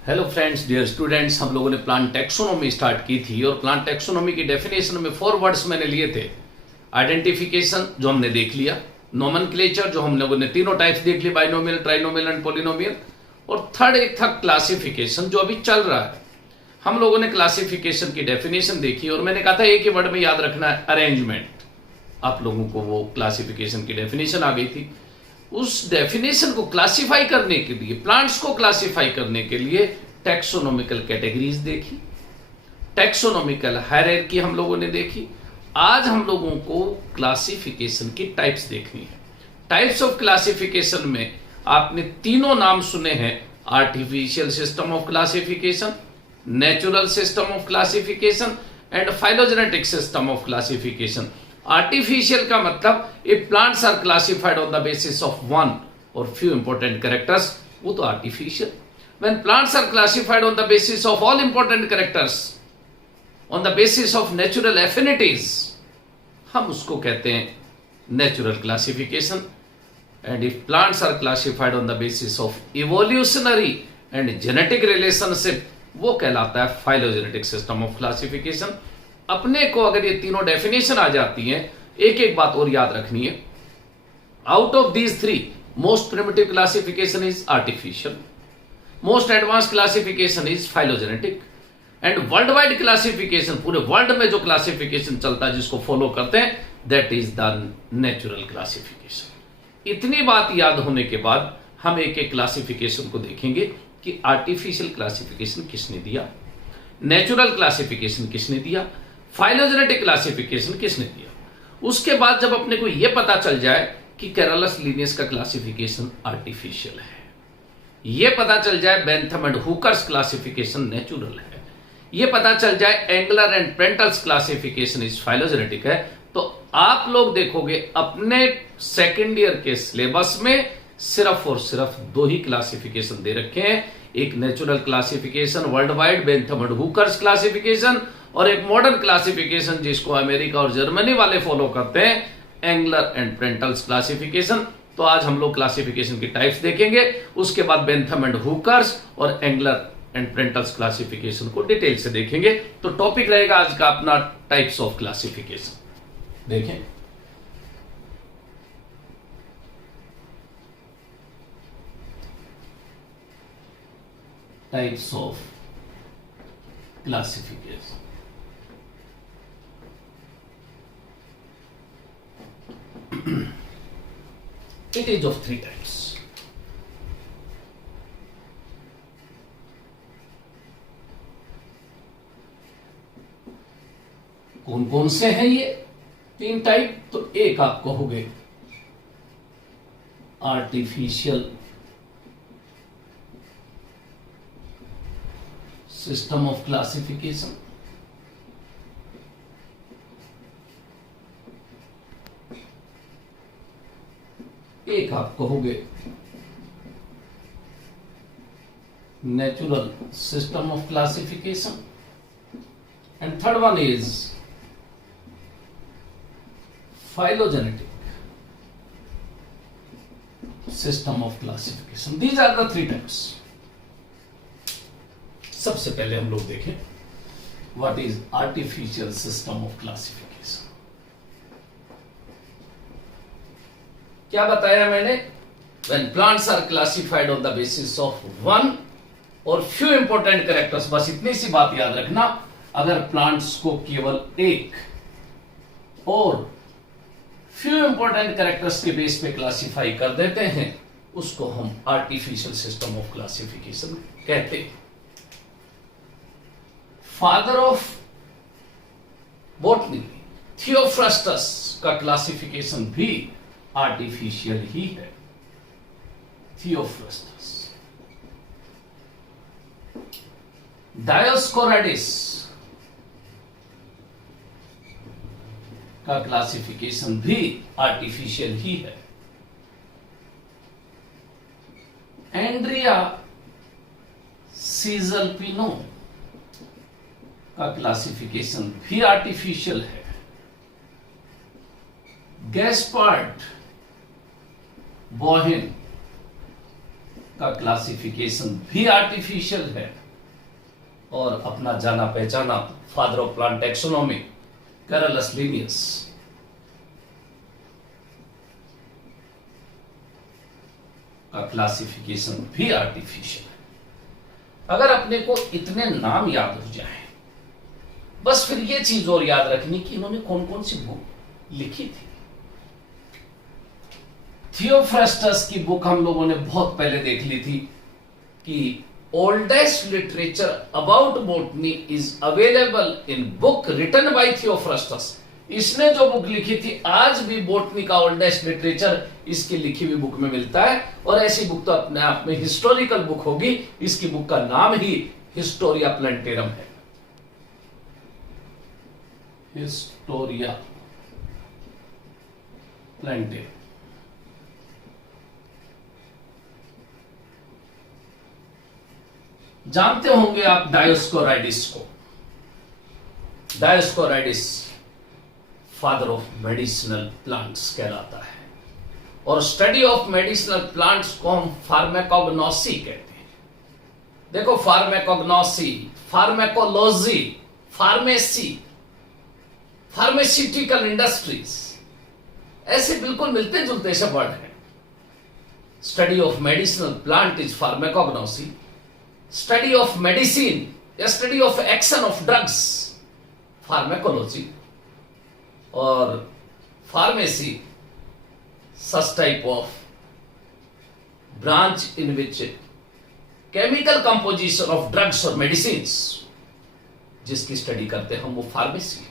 Hello friends, dear students, हम लोगों ने प्लांट टैक्सोनॉमी स्टार्ट की थी और प्लांट टैक्सोनॉमी की डेफिनेशन में 4 वर्ड्स मैंने लिए थे। आइडेंटिफिकेशन जो हमने देख लिया, नोमेनक्लेचर जो हम लोगों ने तीनों टाइप्स देख ली, बाइनोमियल, ट्राइनोमियल एंड पॉलिनोमियल, और थर्ड एक था क्लासिफिकेशन जो अभी चल रहा है। हम लोगों ने क्लासिफिकेशन की डेफिनेशन देखी और मैंने कहा था एक ही वर्ड में याद रखना है, अरेंजमेंट। आप लोगों को वो क्लासिफिकेशन की डेफिनेशन आ गई थी। उस डेफिनेशन को क्लासिफाई करने के लिए, प्लांट्स को क्लासिफाई करने के लिए टैक्सोनॉमिकल कैटेगरीज देखी, टैक्सोनॉमिकल हायरार्की हम लोगों ने देखी। आज हम लोगों को क्लासिफिकेशन की टाइप्स देखनी है। टाइप्स ऑफ क्लासिफिकेशन में आपने तीनों नाम सुने हैं, artificial system of classification, natural system of classification and phylogenetic system of classification. Artificial का मतलब if plants are classified on the basis of one और फ्यू इंपॉर्टेंट कैरेक्टर्स, वो तो artificial. When plants are classified on the basis of all important characters, on the basis of natural affinities, हम उसको कहते हैं natural classification. And if plants are classified on the basis of evolutionary and genetic relationship, वो कहलाता है phylogenetic system of classification. अपने को अगर ये तीनों डेफिनेशन आ जाती हैं, एक एक बात और याद रखनी है। Out of these three, most primitive classification is artificial, most advance classification is phylogenetic, and world wide classification, पूरे वर्ल्ड में जो क्लासिफिकेशन चलता है जिसको फॉलो करते हैं, that is the natural classification. इतनी बात याद होने के बाद हम एक एक क्लासिफिकेशन को देखेंगे कि आर्टिफिशियल क्लासिफिकेशन किसने दिया, नेचुरल क्लासिफिकेशन किसने दिया, फाइलोजेनेटिक क्लासिफिकेशन किसने दिया। उसके बाद जब अपने को यह पता चल जाए कि कैरोलस लीनियस का क्लासिफिकेशन आर्टिफिशियल है, यह पता चल जाए Bentham and Hooker's classification natural है, यह पता चल जाए Engler and Prantl's classification is phylogenetic है, तो आप लोग देखोगे अपने सेकेंड ईयर के सिलेबस में सिर्फ और सिर्फ दो ही क्लासिफिकेशन दे रखे हैं, एक natural classification world wide Bentham and Hooker's classification, और एक मॉडर्न क्लासिफिकेशन जिसको अमेरिका और जर्मनी वाले फॉलो करते हैं, एंगलर एंड प्रेंटल्स क्लासिफिकेशन। तो आज हम लोग क्लासिफिकेशन की टाइप्स देखेंगे, उसके बाद बेंथम एंड हुकर्स और एंगलर एंड प्रेंटल्स क्लासिफिकेशन को डिटेल से देखेंगे। तो टॉपिक रहेगा आज का अपना टाइप्स ऑफ क्लासिफिकेशन। देखें, types of classification. It is of three types. कौन कौन से हैं ये तीन टाइप? तो एक आप कहोगे आर्टिफिशियल सिस्टम ऑफ क्लासिफिकेशन, एक आप कहोगे natural system of classification, and third one is phylogenetic system of classification. These are the three types. सबसे पहले हम लोग देखें what is artificial system of classification. क्या बताया मैंने? When plants are classified on the basis of one or few important characters, बस इतनी सी बात याद रखना, अगर प्लांट्स को केवल एक और few important characters के बेस पे क्लासिफाई कर देते हैं, उसको हम आर्टिफिशियल सिस्टम ऑफ क्लासिफिकेशन कहते हैं। फादर ऑफ बॉटनी थियोफ्रास्टस का क्लासिफिकेशन भी आर्टिफिशियल ही है, थियोफ्रास्टस। डायोस्कोराइडिस का क्लासिफिकेशन भी आर्टिफिशियल ही है। एंड्रिया सीजलपिनो का क्लासिफिकेशन भी आर्टिफिशियल है। गैस्पार्ड बोहेन का क्लासिफिकेशन भी आर्टिफिशियल है, और अपना जाना पहचाना father of plant taxonomy Carlos Linnaeus का क्लासिफिकेशन भी आर्टिफिशियल है। अगर अपने को इतने नाम याद हो जाए, बस फिर ये चीज और याद रखनी कि इन्होंने कौन कौन सी बुक लिखी थी। थियोफ्रास्टस की बुक हम लोगों ने बहुत पहले देख ली थी कि oldest literature about botany is available in book written by Theophrastus. इसने जो बुक लिखी थी, आज भी बॉटनी का ओल्डेस्ट लिटरेचर इसकी लिखी हुई बुक में मिलता है, और ऐसी बुक तो अपने आप में हिस्टोरिकल बुक होगी। इसकी बुक का नाम ही हिस्टोरिया प्लांटेरम है, हिस्टोरिया प्लांटेरम। जानते होंगे आप डायोस्कोराइडिस को। डायोस्कोराइडिस फादर ऑफ मेडिसिनल प्लांट्स कहलाता है, और स्टडी ऑफ मेडिसिनल प्लांट्स को हम फार्माकोग्नोसी कहते हैं। देखो, pharmacognosy, pharmacology, pharmacy, pharmaceutical industries, ऐसे बिल्कुल मिलते जुलते से वर्ड है। Study of medicinal plant is pharmacognosy, study of medicine या study of action of drugs pharmacology, और pharmacy such type of branch in which chemical composition of drugs और medicine जिसकी स्टडी करते हैं हम, वो फार्मेसी है।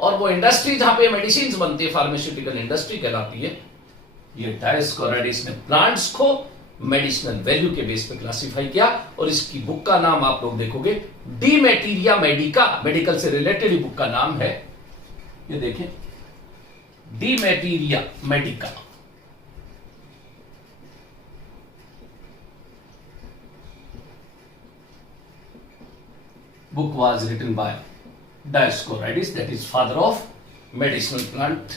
और वो इंडस्ट्री जहां पे मेडिसिन बनती है, फार्मास्यूटिकल इंडस्ट्री कहलाती है। ये डायोस्कोराइडिस ने प्लांट्स को मेडिसिनल वैल्यू के बेस पे क्लासिफाई किया, और इसकी बुक का नाम आप लोग देखोगे डी मैटीरिया मेडिका, मेडिकल से रिलेटेड ही बुक का नाम है। ये देखें, De Materia Medica. Book was written by Dioscorides, that is father of medicinal plant.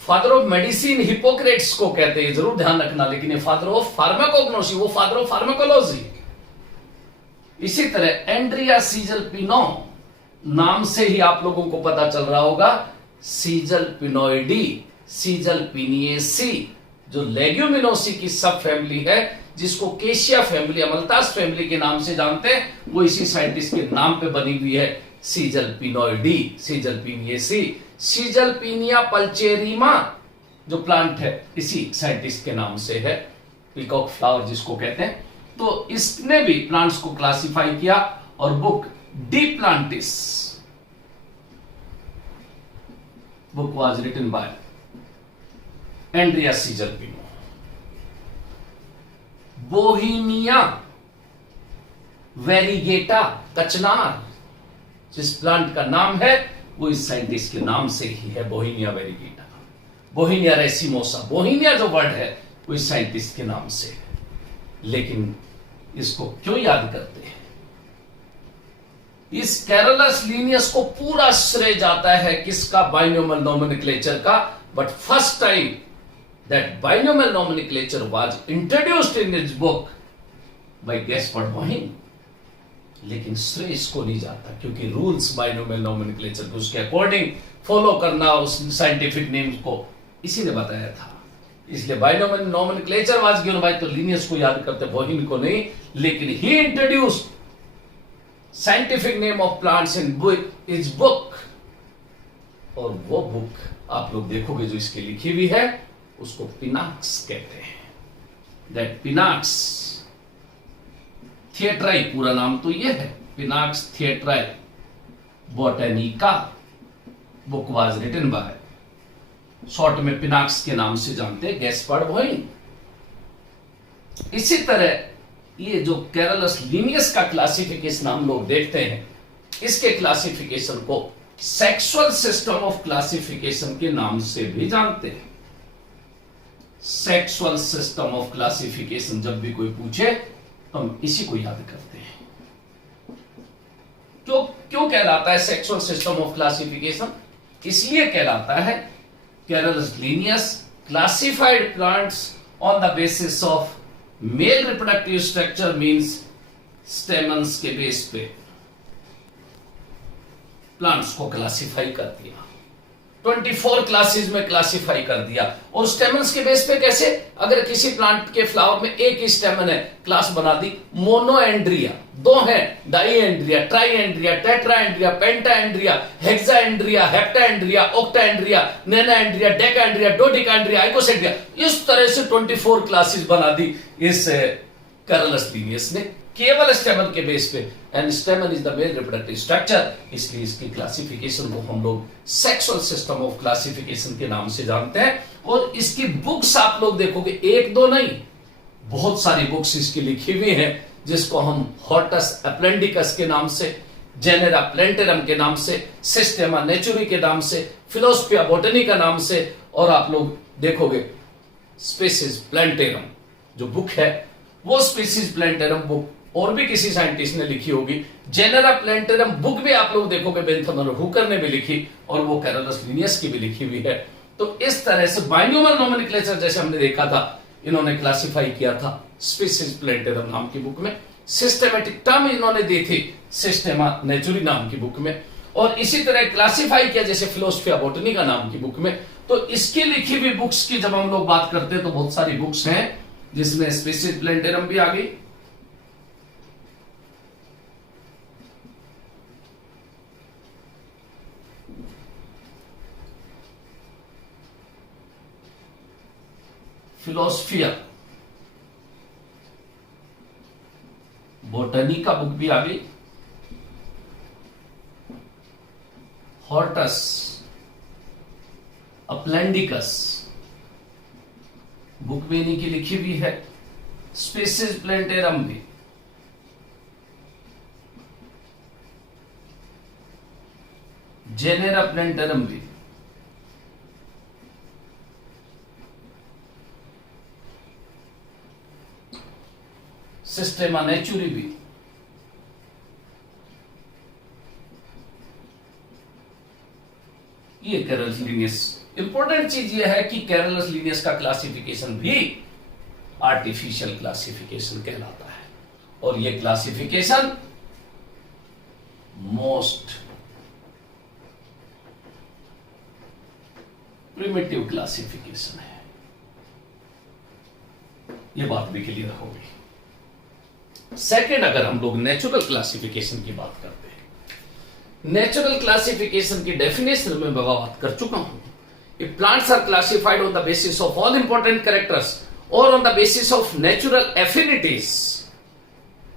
Father of medicine Hippocrates को कहते हैं, जरूर ध्यान रखना, लेकिन ये फादर ऑफ फार्माकोग्नोसी, वो फादर ऑफ फार्माकोलॉजी। इसी तरह एंड्रिया सीजल पिनो, नाम से ही आप लोगों को पता चल रहा होगा, सीजल पिनोइडी, सीजल पिनिएसी, जो लेग्यूमिनोसी की सब फैमिली है, जिसको केशिया फैमिली, अमलतास फैमिली के नाम से जानते हैं, वो इसी साइंटिस्ट के नाम पे बनी हुई है, सीजल पिनोइडी, सीजल पिनिएसी। सीजल पिनिया पल्चेरिमा जो प्लांट है, इसी साइंटिस्ट के नाम से है, पीकॉक फ्लावर जिसको कहते हैं। तो इसने भी प्लांट्स को क्लासिफाई किया, और book De Plantis, book was written by Andrea Cesalpino पिनो। बोहीनिया वेरीगेटा कचनार, जिस प्लांट का नाम है वो इस साइंटिस्ट के नाम से ही है, बोहीनिया वेरीगेटा। बोहीनिया रेसिमोसा, बोहीनिया जो वर्ड है वो इस साइंटिस्ट के नाम से है। लेकिन इसको क्यों याद करते हैं? इस कैरलस लीनियस को पूरा श्रेय जाता है किसका? बाइनोमियल नोमेनक्लेचर का। But first time that binomial nomenclature was introduced in his book by Gaspard Bauhin. लेकिन श्रेय इसको नहीं जाता, क्योंकि रूल्स बाइनोमियल नोमेनक्लेचर को उसके अकॉर्डिंग फॉलो करना, उस साइंटिफिक नेम्स को इसी ने बताया था। इसलिए binomial nomenclature was given by, तो लीनियस को याद करते, बोहीन को नहीं। लेकिन he introduced scientific name of plants in his book, और वो बुक आप लोग देखोगे जो इसकी लिखी हुई है उसको पिनाक्स कहते हैं। दैट पिनाक्स थिएट्राई, पूरा नाम तो ये है, Pinax Theatri Botanici, book was written by, short में पिनाक्स के नाम से जानते हैं, गैस्पर्ड बोहीन। इसी तरह ये जो कैरलस लीनियस का क्लासिफिकेशन हम लोग देखते हैं, इसके क्लासिफिकेशन को सेक्सुअल सिस्टम ऑफ क्लासिफिकेशन के नाम से भी जानते हैं। सेक्सुअल सिस्टम ऑफ क्लासिफिकेशन जब भी कोई पूछे तो हम इसी को याद करते हैं। क्यों कहलाता है सेक्सुअल सिस्टम ऑफ क्लासिफिकेशन? इसलिए कहलाता है Carlos Linnaeus classified plants on the basis of male reproductive structure means stamens के बेस पे प्लांट्स को क्लासिफाई कर दिया, 24 क्लासेस में क्लासिफाई कर दिया। और स्टेमन्स के बेस पे कैसे? अगर किसी प्लांट के फ्लावर में एक ही स्टेमन है, क्लास बना दी मोनोएंड्रिया, दो है डाइएंड्रिया, ट्राइएंड्रिया, टेट्राएंड्रिया, पेंटाएंड्रिया, हेक्साएंड्रिया, हेप्टाएंड्रिया, ऑक्टाएंड्रिया, नैनाएंड्रिया, डेकाएंड्रिया, डोडिकाएंड्रिया, आइकोसेंड्रिया, इस तरह से 24 क्लासेस बना दी इस कैरोलस लीनियस ने, केवल स्टेमन के बेस पे। And स्टेमन is the male reproductive structure, इसलिए इसकी क्लासिफिकेशन को हम लोग सेक्सुअल सिस्टम ऑफ क्लासिफिकेशन के नाम से जानते हैं। और इसकी बुक्स आप लोग देखोगे, एक दो नहीं, बहुत सारी बुक्स इसकी लिखी हुई हैं, जिसको हम हॉर्टस अप्लेंडिकस के नाम से, जेनेरा प्लेंटेरम के नाम से, सिस्टेमा नेचुरी के नाम से, फिलोसफिया बोटनी का नाम से, और आप लोग देखोगे स्पीसीज प्लेंटेरम जो बुक है, वो स्पीसीज प्लेंटेरम बुक और भी किसी साइंटिस्ट ने लिखी होगी। जेनेरा प्लेंटेरम बुक भी आप लोग देखोगे बेंथम और हुकर ने भी लिखी, और वो कैरोलस लीनियस की भी लिखी हुई है। तो इस तरह से बाइनोमियल नोमेनक्लेचर जैसे हमने देखा था, इन्होंने क्लासिफाई किया था स्पीसीज प्लेंटेरम नाम की बुक में। सिस्टेमेटिक टर्म इन्होंने दी थी सिस्टेमा नेचुरी नाम की बुक में, और इसी तरह क्लासिफाई किया जैसे फिलोसफिया बोटनी का नाम की बुक में। तो इसकी लिखी हुई बुक्स की जब हम लोग बात करते हैं तो बहुत सारी बुक्स हैं, जिसमें स्पीसीज प्लेंटेरम भी आ गई, फिलोसफिया बोटनी का बुक भी आ गई, हॉर्टस अप्लेंडिकस बुक भी इन्हीं की लिखी हुई है, स्पीसीज प्लेंटेरम भी, जेनेरा प्लेंटेरम भी, सिस्टेमा नेचुरी भी, ये कैरोलस लीनियस। इंपॉर्टेंट चीज यह है कि कैरोलस लीनियस का क्लासिफिकेशन भी आर्टिफिशियल क्लासिफिकेशन कहलाता है, और ये क्लासिफिकेशन मोस्ट प्रिमिटिव क्लासिफिकेशन है। ये बात भी क्लियर होगी। सेकेंड, अगर हम लोग नेचुरल क्लासिफिकेशन की बात करते हैं, नेचुरल क्लासिफिकेशन की डेफिनेशन में मैं बात कर चुका हूं। If plants are classified on the basis of all important characters or on the basis of natural affinities,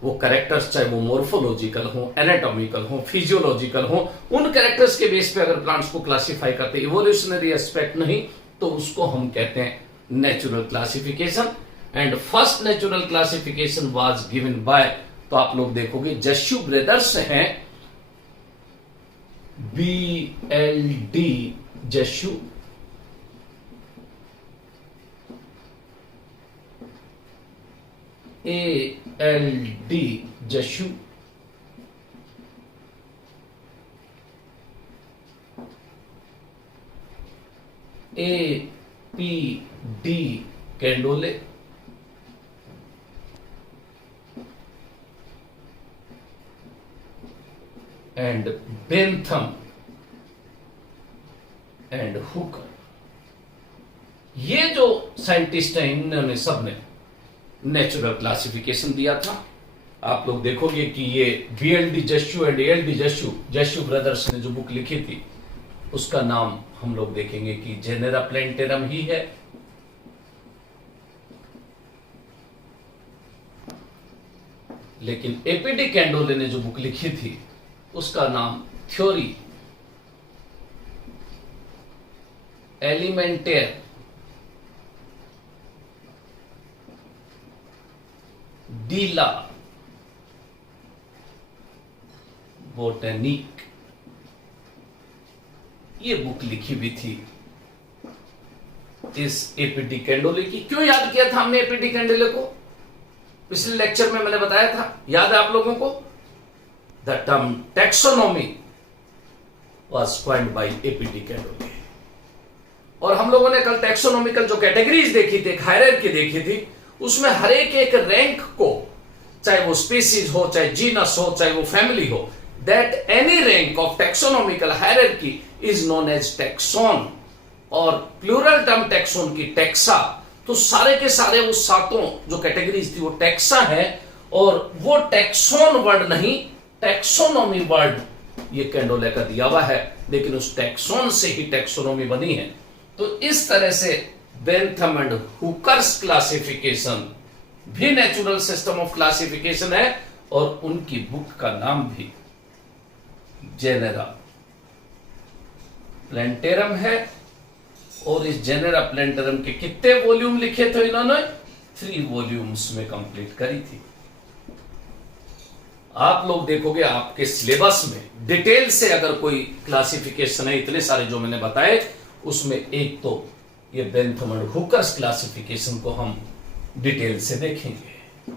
वो कैरेक्टर्स चाहे वो मोर्फोलॉजिकल हो, एनाटॉमिकल हो, फिजियोलॉजिकल हो, उन कैरेक्टर्स के बेस पे अगर प्लांट्स को क्लासिफाई करते हैं, इवोल्यूशनरी एस्पेक्ट नहीं, तो उसको हम कहते हैं natural classification. And first natural classification was given by, तो आप लोग देखोगे जश्यू ब्रदर्स हैं, BLD Jussieu, ALD Jussieu, APD Candolle, and Bentham and Hooker. ये जो साइंटिस्ट हैं, इन्होंने सबने नेचुरल क्लासिफिकेशन दिया था। आप लोग देखोगे कि ये BLD जश्यू एंड ALD जश्यू, जश्यू ब्रदर्स ने जो बुक लिखी थी, उसका नाम हम लोग देखेंगे कि जेनेरा प्लेंटेरम ही है। लेकिन APD कैंडोले ने जो बुक लिखी थी, उसका नाम थ्योरी एलिमेंटेर डीला बोटेनिक, ये बुक लिखी हुई थी इस APD कैंडोले की। क्यों याद किया था हमने APD कैंडोले को? पिछले लेक्चर में मैंने बताया था, याद है आप लोगों को? The term taxonomy was coined bye APD कैंडोले। और हम लोगों ने कल टैक्सोनॉमिकल जो कैटेगरीज देखी थी, हायरार्की देखी थी, उसमें हर एक रैंक को, चाहे वो स्पीसीज हो, चाहे जीनस हो, चाहे वो फैमिली हो, that any rank of taxonomical hierarchy is known as taxon, और प्लूरल टर्म टैक्सोन की टैक्सा। तो सारे के सारे वो सातों जो कैटेगरीज थी वो टैक्सा है, और वो टैक्सोन वर्ड नहीं, टैक्सोनॉमी वर्ड ये कैंडोले का दिया हुआ है, लेकिन उस टैक्सोन से ही टैक्सोनॉमी बनी है। तो इस तरह से बेंथम एंड हुकर्स क्लासिफिकेशन भी नेचुरल सिस्टम ऑफ क्लासिफिकेशन है, और उनकी बुक का नाम भी जेनेरा प्लेंटेरम है। और इस जेनेरा प्लेंटेरम के कितने वॉल्यूम लिखे थे इन्होंने? 3 वॉल्यूम्स में कंप्लीट करी थी। आप लोग देखोगे आपके सिलेबस में डिटेल से अगर कोई क्लासिफिकेशन है, इतने सारे जो मैंने बताए, उसमें एक तो ये बेंथम एंड हुकर्स क्लासिफिकेशन को हम डिटेल से देखेंगे।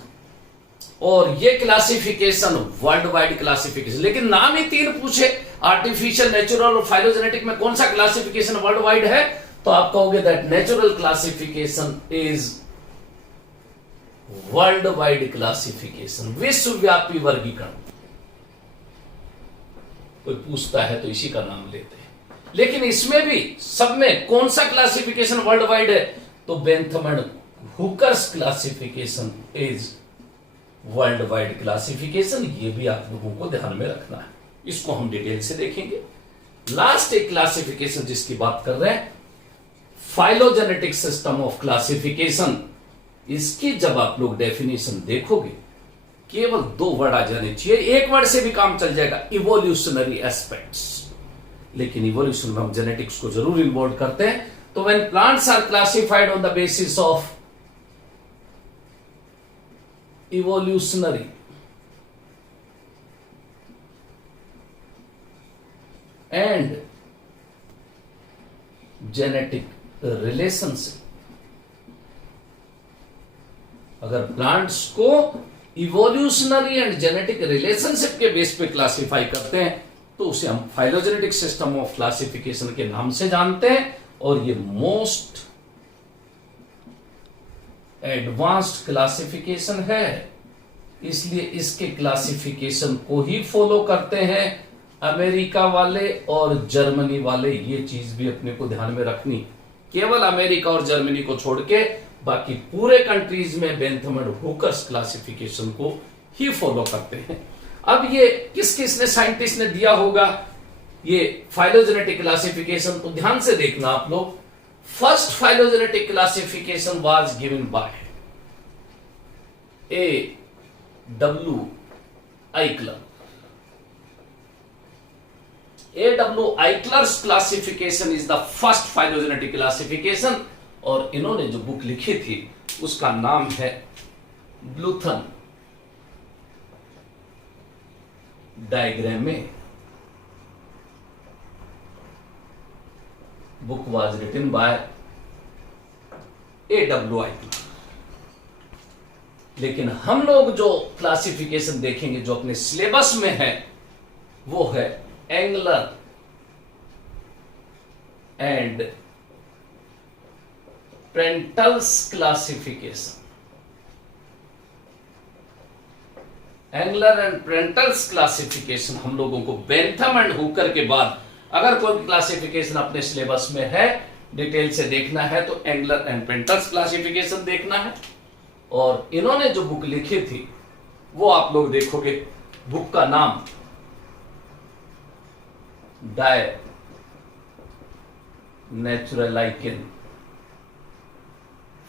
और ये क्लासिफिकेशन वर्ल्ड वाइड क्लासिफिकेशन, लेकिन नाम ही 3 पूछे, आर्टिफिशियल, नेचुरल और फाइलोजेनेटिक में कौन सा क्लासिफिकेशन वर्ल्ड वाइड है, तो आप कहोगे that natural classification is world wide classification, विश्वव्यापी वर्गीकरण। कोई पूछता है तो इसी का नाम लेते हैं। लेकिन इसमें भी सब में कौन सा क्लासिफिकेशन वर्ल्ड वाइड है, तो Bentham and Hooker's classification is world wide classification. ये भी आप लोगों को ध्यान में रखना है, इसको हम डिटेल से देखेंगे। लास्ट एक क्लासिफिकेशन जिसकी बात कर रहे हैं, फाइलोजेनेटिक सिस्टम ऑफ क्लासिफिकेशन। इसकी जब आप लोग डेफिनेशन देखोगे, केवल 2 वर्ड आ जाने चाहिए, एक वर्ड से भी काम चल जाएगा, इवोल्यूशनरी एस्पेक्ट्स। लेकिन इवोल्यूशन में हम जेनेटिक्स को जरूर इन्वॉल्व करते हैं। तो when plants are classified on the basis of evolutionary and genetic relationship, अगर प्लांट्स को इवोल्यूशनरी एंड जेनेटिक रिलेशनशिप के बेस पे क्लासिफाई करते हैं, तो उसे हम फाइलोजेनेटिक सिस्टम ऑफ क्लासिफिकेशन के नाम से जानते हैं। और ये मोस्ट एडवांस्ड क्लासिफिकेशन है, इसलिए इसके क्लासिफिकेशन को ही फॉलो करते हैं अमेरिका वाले और जर्मनी वाले। ये चीज भी अपने को ध्यान में रखनी, केवल अमेरिका और जर्मनी को छोड़ के बाकी पूरे कंट्रीज में बेंथम एंड हुकर्स क्लासिफिकेशन को ही फॉलो करते हैं। अब ये किस किस ने, साइंटिस्ट ने दिया होगा ये फाइलोजेनेटिक क्लासिफिकेशन, तो ध्यान से देखना आप लोग। First phylogenetic classification was given by A.W. Eichler. A.W. Eichler's classification is the first phylogenetic classification, और इन्होंने जो बुक लिखी थी उसका नाम है Bluthen Diagramme. Book was written by A.W. Eichler. लेकिन हम लोग जो क्लासिफिकेशन देखेंगे जो अपने सिलेबस में है, वो है Engler and Prantl's classification. Engler and Prantl's classification हम लोगों को बेंथम एंड हुकर के बाद अगर कोई क्लासिफिकेशन अपने सिलेबस में है, डिटेल से देखना है, तो एंगलर एंड प्रेंटल्स क्लासिफिकेशन देखना है। और इन्होंने जो बुक लिखी थी वो आप लोग देखोगे, बुक का नाम डाय नेचुरलाइकेन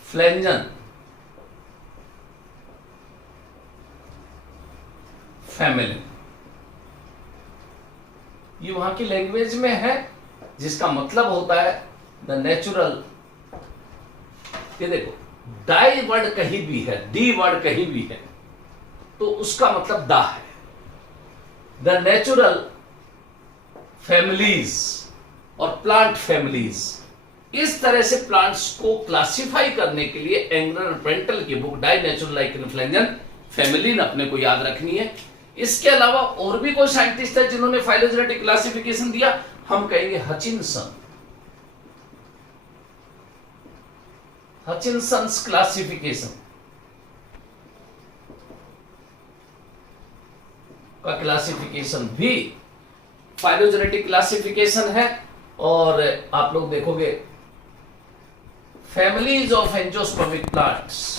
फ्लेंजन फैमिली, ये वहां की लैंग्वेज में है, जिसका मतलब होता है द नेचुरल। ये देखो, डाई वर्ड कहीं भी है, डी वर्ड कहीं भी है, तो उसका मतलब दा है। द नेचुरल फैमिलीज और प्लांट फैमिलीज, इस तरह से प्लांट्स को क्लासिफाई करने के लिए एंगलर प्रेंटल की बुक डाई नेचुरलाइकेन फ्लेंजन फैमिली ने अपने को याद रखनी है। इसके अलावा और भी कोई साइंटिस्ट है जिन्होंने फाइलोजेनेटिक क्लासिफिकेशन दिया, हम कहेंगे हचिनसन, हचिनसन्स क्लासिफिकेशन। का क्लासिफिकेशन भी फाइलोजेनेटिक क्लासिफिकेशन है। और आप लोग देखोगे फैमिलीज ऑफ एंजियोस्पर्मिक प्लांट्स,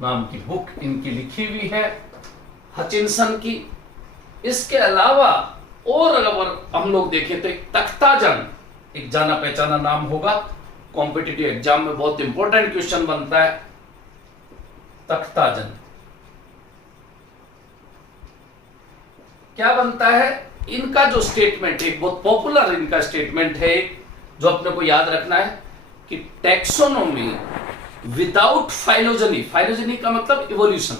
नाम की बुक इनकी लिखी हुई है हचिनसन की। इसके अलावा और अगर हम लोग देखें तो एक तख्ताजन, एक जाना पहचाना नाम होगा, कॉम्पिटिटिव एग्जाम में बहुत इंपॉर्टेंट क्वेश्चन बनता है। तख्ताजन क्या बनता है? इनका जो स्टेटमेंट है, बहुत पॉपुलर इनका स्टेटमेंट है जो अपने को याद रखना है कि टैक्सोनॉमी विदाउट फाइलोजेनी, फाइलोजेनी का मतलब evolution,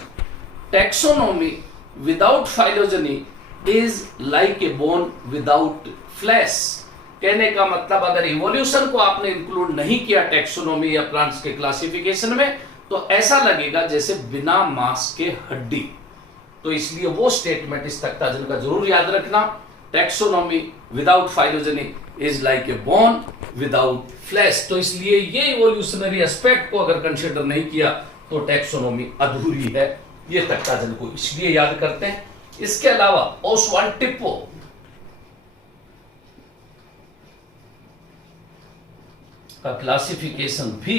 taxonomy without phylogeny is like a bone without flash. कहने का मतलब अगर इवोल्यूशन को आपने इंक्लूड नहीं किया टैक्सोनॉमी या प्लांट्स के क्लासिफिकेशन में तो ऐसा लगेगा जैसे बिना मांस के हड्डी। तो इसलिए वो स्टेटमेंट इस तख्ताजन का जरूर याद रखना, taxonomy without phylogeny is like a bone without flash. तो इसलिए ये इवोल्यूशनरी एस्पेक्ट को अगर कंसीडर नहीं किया तो टैक्सोनॉमी अधूरी है। ये तख्ताजन को इसलिए याद करते हैं। इसके अलावा ओस्वाल्टिपो का क्लासिफिकेशन भी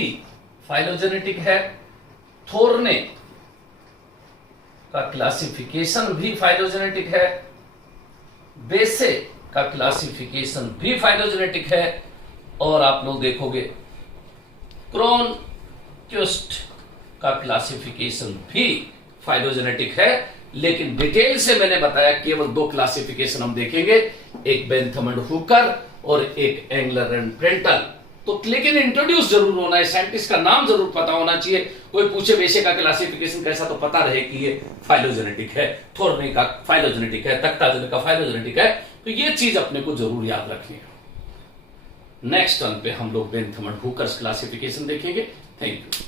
फाइलोजेनेटिक है। थोर्ने का क्लासिफिकेशन भी फाइलोजेनेटिक है। बेसे का क्लासिफिकेशन भी फाइलोजेनेटिक है। और आप लोग देखोगे क्रोनक्यूस्ट का क्लासिफिकेशन भी फाइलोजेनेटिक है। लेकिन डिटेल से मैंने बताया केवल दो क्लासिफिकेशन हम देखेंगे, एक बेंथम एंड हुकर और एक एंगलर एंड प्रेंटल। तो लेकिन इंट्रोड्यूस जरूर होना है, साइंटिस्ट का नाम जरूर पता होना चाहिए। कोई पूछे बेशे का क्लासिफिकेशन कैसा तो पता रहे कि ये फाइलोजेनेटिक है, थोर्ने का फाइलोजेनेटिक है, तख्ताजन का फाइलोजेनेटिक है। तो ये चीज अपने को जरूर याद रखनी है। नेक्स्ट टर्न पे हम लोग बेंथम एंड हुकर्स क्लासिफिकेशन देखेंगे। Thank you.